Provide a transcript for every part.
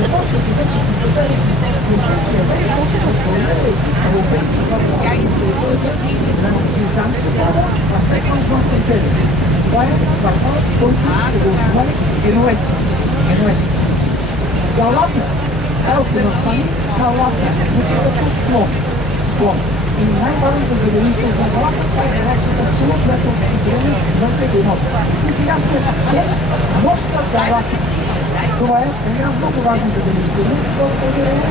Започвате вече консумция, колко са формирали европейски на Визанцията, Азтекът с Мънска империя. Това е квартал, който се го основали генуезите. Галата, елко на фани, Галата, звучи като склон. И най-важното забележителство на Галата, това е галатската псула, която е поселена вънка до имота. И сега сме в моста Галата. Това е една много важна забележителност в този район.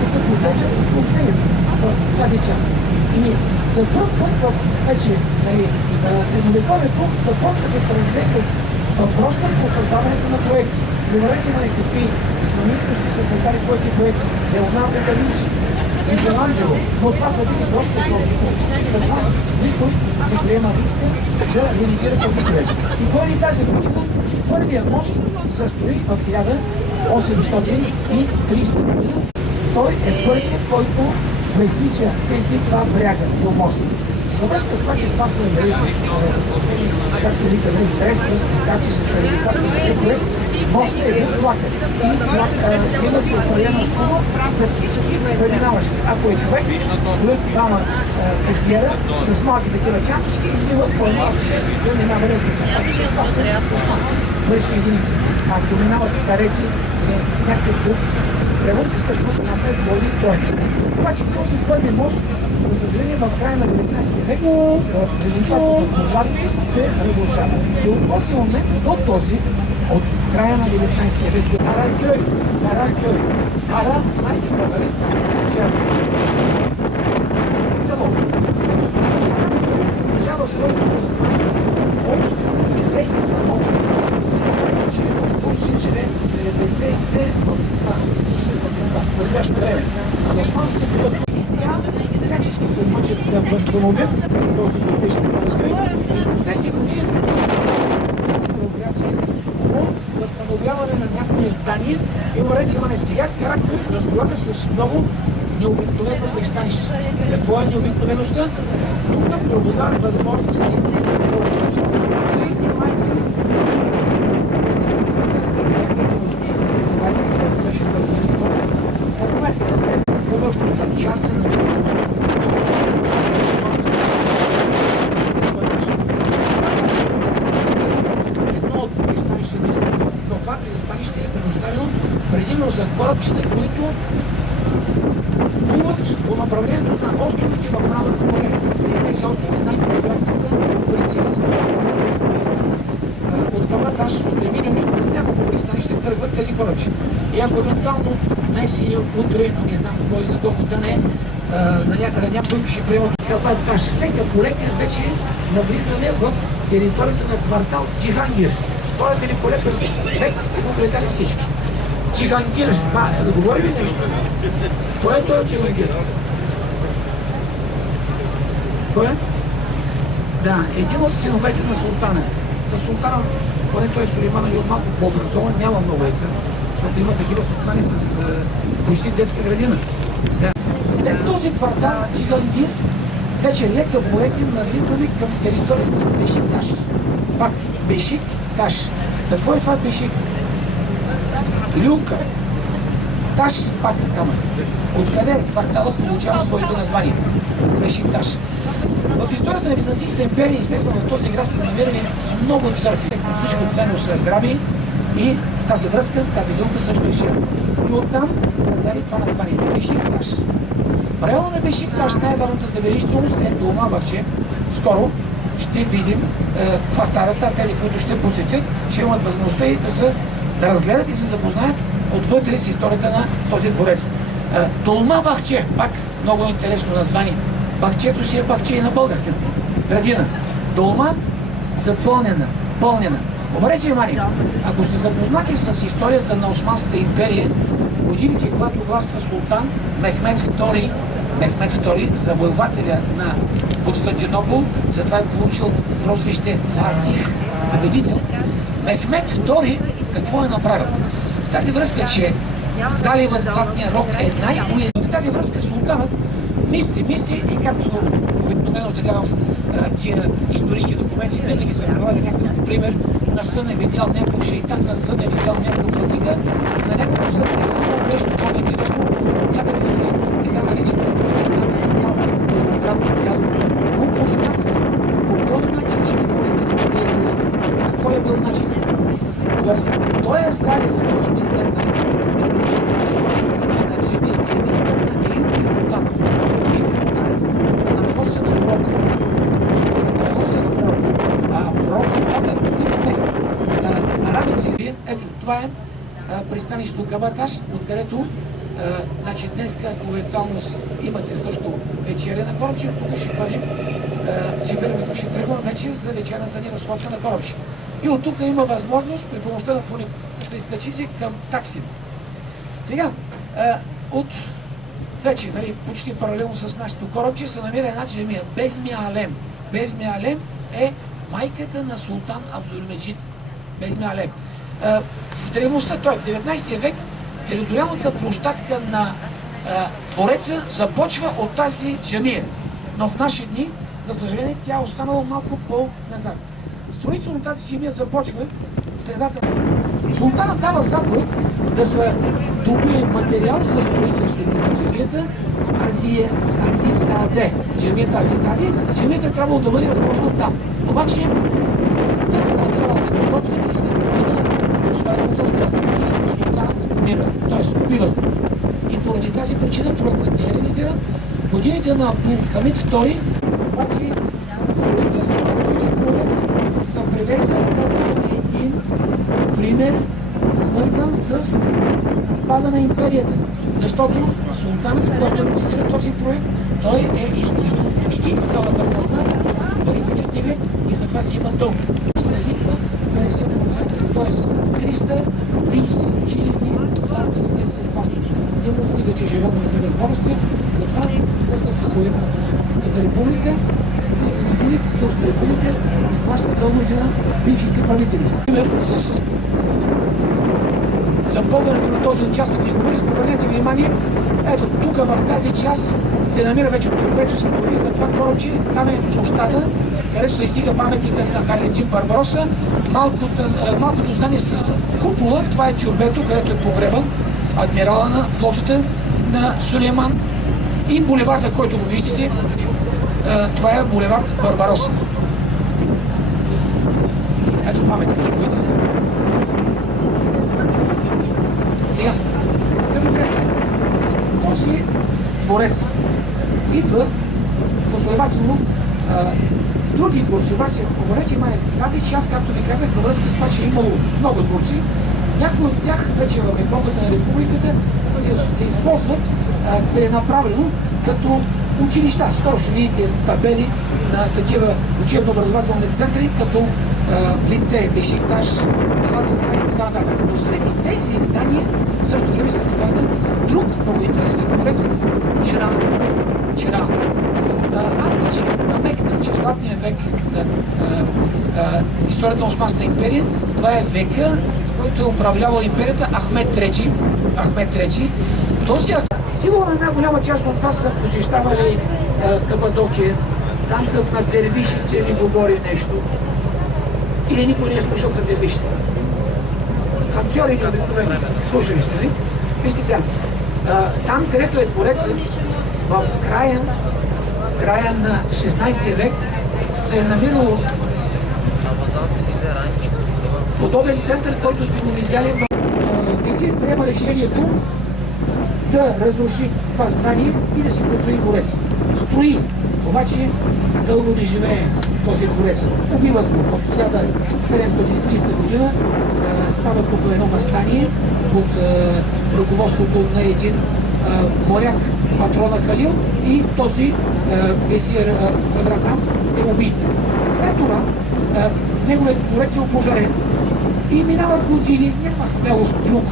Да се поддържат на съобщението в тази част. И за първ път вече в средновековието започвате да разгледате въпроса по създаването на проекти. Говорете на какви знаменитости са създали своите проекти. Леонардо да Винчи, Микеланджело, но това са били просто сложни. Затова никой не приема риска да реализира този проект. И поради тази причина първият мост се строи в 1830 година. Той е първият, който пресича тези два бряга до моста. Във връзка с това, че това са как се вика, средства, така че се реализация проект, мостът е плакът и взема се определена сума за всички преминаващи. Ако е човек, стоят двама касиера с малки такива чантички и взимат по една за минаване. Това са бъдещи единици. Ако минават кареци, някакъв друг превоз, естествено се напред води той. Обаче този първи мост, за съжаление, в края на 19 век в резултат от пожар се разрушава. И от този момент до този, от края на 19 век до Каракьой. Кара, знаете какво е? Село. Каракьой получава своето название от грецката общност. Че в Турция живее 72 младсинства, в настоящото време. В османския период и сега всячески се мъчат да възстановят този градишен Каракьой. И в последните години по възстановяване на някои здания и обаче имаме сега Каракьой разполага с много необикновено пристанище. Какво е необикновеността? Тук преобладават възможности за обучение. Част на едно от пристанище на Истина. Но това пристанище е предоставено предимно за корабчета, които плуват по направлението на островите в Мраморното море. След тези острови най-популярни са Борицевици. От Калаташ, от Емилиуми, няколко пристанище тръгват тези корабчета. И ако евентуално днес или утре, не знам какво и за толкова да не на някъде някой ще приема Калаташ. Лека по лека вече навлизаме в територията на квартал Джихангир. Той е великолепен век, сте го гледали всички. Джихангир, това е да говори ли нещо? Кой е той Джихангир? Кой е? Да, един от синовете на султана. Султана, поне той Сулейман е малко по-образован, няма много яйца, защото има такива султани с почти детска градина. Да. След този квартал Джихангир вече лека по лека навлизаме към територията на Бешикташ. Пак Бешикташ. Какво е това Бешик? Люлка. Таш, пак е камък. Откъде кварталът получава своето название? Бешикташ. В историята на Византийската империя, естествено, в този град са намерени много църкви. Всичко ценно са граби и в тази връзка тази люлка също е широка. И оттам са дали това название Бешикташ. В района на Бешикташ най-важната забележителност е Долма Бахче. Скоро ще видим фасадата, тези, които ще посетят, ще имат възможността и да разгледат и се запознаят отвътре с историята на този дворец. Долма Бахче, пак много интересно название. Бахчето си е бахче и на български. Градина. Долма запълнена, пълнена. Обрече, Мари, ако сте запознати с историята на Османската империя, в годините, когато властва султан Мехмед II, завоевателя на Константинопол, затова е получил прозвище Фатих, победител. Мехмед II какво е направил? В тази връзка, че заливът Златния рог е най-уязвим. В тази връзка султанът мисли и както обикновено така в тия исторически документи винаги се прилага някакъв пример, на сън е видял някакъв шейтан, на сън е видял някакъв владика, на него му се е приснило нещо по-интересно, някъде си така наречен многократно тяло, му подсказва по кой начин ще може да изглежда, на кой е бил начин. В този залив, в този смисъл, ето, това е пристанището Кабаташ, откъдето значи днеска, ако евентуално имате също вечеря на корабче, тук ще хвърлим, тук ще тръгвам вече за вечерната ни разходка на корабче. И от тук има възможност при помощта на фуник да се изкачите към Таксим. Сега, от вече, нали, почти паралелно с нашето корабче, се намира една джамия, Безми Алем. Безми Алем е майката на султан Абдулмеджид. Безми Алем. В древността, т.е. в 19 век, териториалната площадка на Твореца започва от тази джамия. Но в наши дни, за съжаление, тя е останала малко по-назад. Строителството на тази джамия започва в средата. Султанът дава заповед да се добие материал за строителството на джамията Азизаде. Джамията Азизаде. Джамията е трябвало да бъде разположена там. Обаче, тъпата трябва да е подготвена и се добира от султанът не бе, т.е. убиват. И поради тази причина проектът не е реализиран. Годините на Абдулхамид II, обаче, строителството на този проект се превежда като един пример, свързан с спада на империята. Защото султанът, който реализира този проект, той е изтощил почти цялата площа, парите не стигат и затова си има дълг. Лихва 50%, т.е. 330 хиляди франка, които се изплащат. Не му стигат и живот на невъзможности, затова след като се поема като република, се видили като република изплаща дълговете на бившите правители. Например, с запълването на този участък ви говорих, обърнете внимание, ето тук в тази част се намира вече което се появи за това корабче, там е площада, където се издига паметника на Хайредин Барбароса, малкото здание с купола, това е тюрбето, където е погребан адмирала на флотата на Сулейман, и булеварда, който го виждате, това е булевард Барбароса. Ето паметника, ще го видите след. Сега, скъпи приятели, този творец идва последователно други творци, обаче, обърнете внимание, в тази част, както ви казах, във връзка с това, че е имало много творци, някои от тях вече в епохата на републиката се използват целенаправлено като училища. Скоро ще видите табели на такива учебно-образователни центри, като лице, Бешикташ, Галатасарай и така нататък. Но среди тези издания също време се разгледа друг много интересен творец – Чиран. Аз вече намекнах, че златният век на историята на Османската империя, това е века, в който е управлявал империята Ахмед III. Този сигурно една голяма част от вас са посещавали Кападокия, там са на дервишице ви говори нещо. Или никой не е слушал за дервишите. Ханцьори на обикновени. Слушали сте ли? Вижте сега. Там, където е творецът, в края на 16 век се е намирал подобен център, който сте го видяли в визир, приема решението да разруши това здание и да си построи дворец. Строи, обаче дълго не живее в този дворец. Убиват го в 1730 година, става тук едно въстание под ръководството на един моряк, патрона Халил, и този визир Садразам е убит. След това неговият дворец е опожарен и минават години, няма смелост друг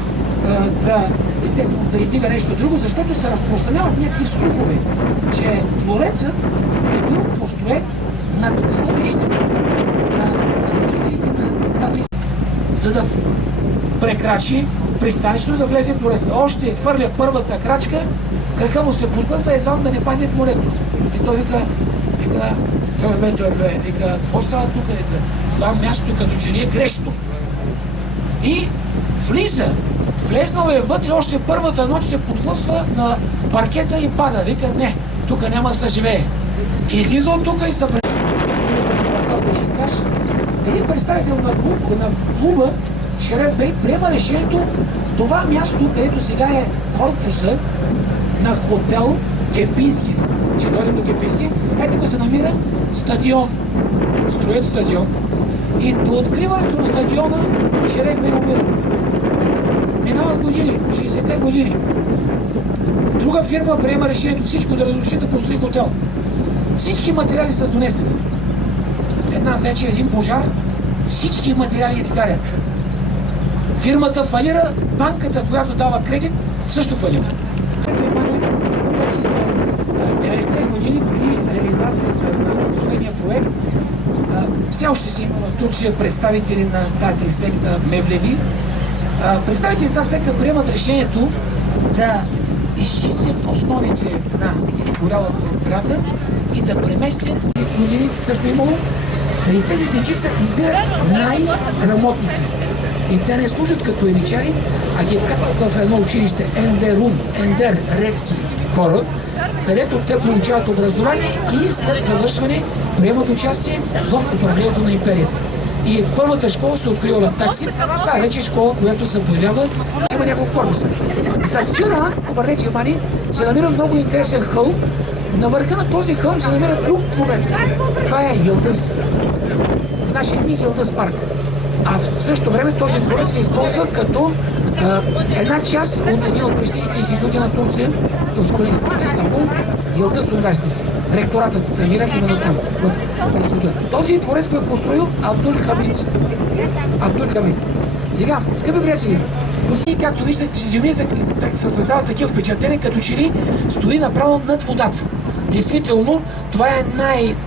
естествено да издига нещо друго, защото се разпространяват някакви слухове, че дворецът е бил построен над гробището на служителите на тази, за да прекрачи пристанището и да влезе в двореца. Още хвърля първата крачка, крака му се подклъсва, едва да не падне в морето. И той вика, Той вика, какво става тук? Това място като че ли е грешно. И влезнал е вътре, още първата нощ се подхлъсва на паркета и пада. Вика, не, тук няма да се живее. Излиза от тук и се един представител на клуба, Шереф Бей, приема решението в това място, където сега е корпуса на хотел Кемпински. Ще дойдем до Кемпински. Тук се намира стадион. Строят стадион. И до откриването на стадиона Шереф Бей умира. Минават години, 60-те години. Друга фирма приема решението всичко да разруши, да построи хотел. Всички материали са донесени. Една вече един пожар, всички материали изгарят. Фирмата фалира, банката, която дава кредит, също фалира. Вече 90-те години преди реализацията на последния проект, все още си има в Турция представители на тази секта Мевлеви. Представители на тази секта приемат решението да изчистят основите на изгорялата сграда и да преместят години, също имало. Среди тези дечица избират най-грамотните. И те не служат като еничари, а ги вкарват в едно училище Ендер, редки хора, където те получават образование и след завършване приемат участие в управлението на империята. И първата школа се открива в Таксим. Това е вече школа, която се появява. Има няколко корпуса. За Чиран, обърнете внимание, се намира много интересен хълм. На върха на този хълм се намира друг творец. Това е Йылдыз. В нашия дни Йылдыз парк. А в същото време този дворец се използва като една част от един от престижните институти на Турция, особено институт на Истанбул, Йылдыз университет. Ректоратът се намира именно там, в института. Този дворец го е построил Абдулхамид. Сега, скъпи приятели, както виждате, земята се създава такива впечатления, като че ли стои направо над водата. Действително, това е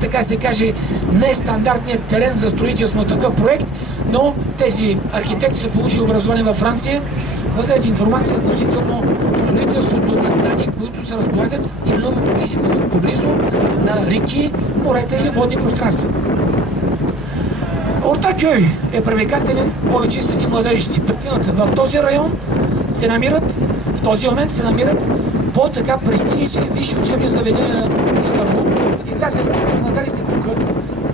така се каже, нестандартният терен за строителство на такъв проект, но тези архитекти са получили образование във Франция. Въздадете информация относително строителството на здания, които се разполагат именно поблизо на реки, морета или водни пространства. Ортакьой е привлекателен повече среди младежите. В този район се намират, в този момент се намират по-така престижните висши учебни заведения на Истанбул. И тази връзка младежите тук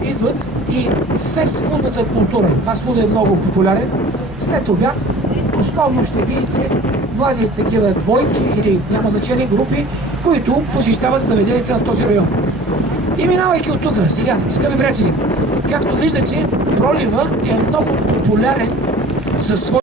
идват и фастфудната култура. Фастфудът е много популярен. След обяд основно ще видите млади такива двойки или няма значение групи, които посещават заведенията на този район. И минавайки от тук, сега, скъпи приятели, както виждате, пролива е много популярен със своя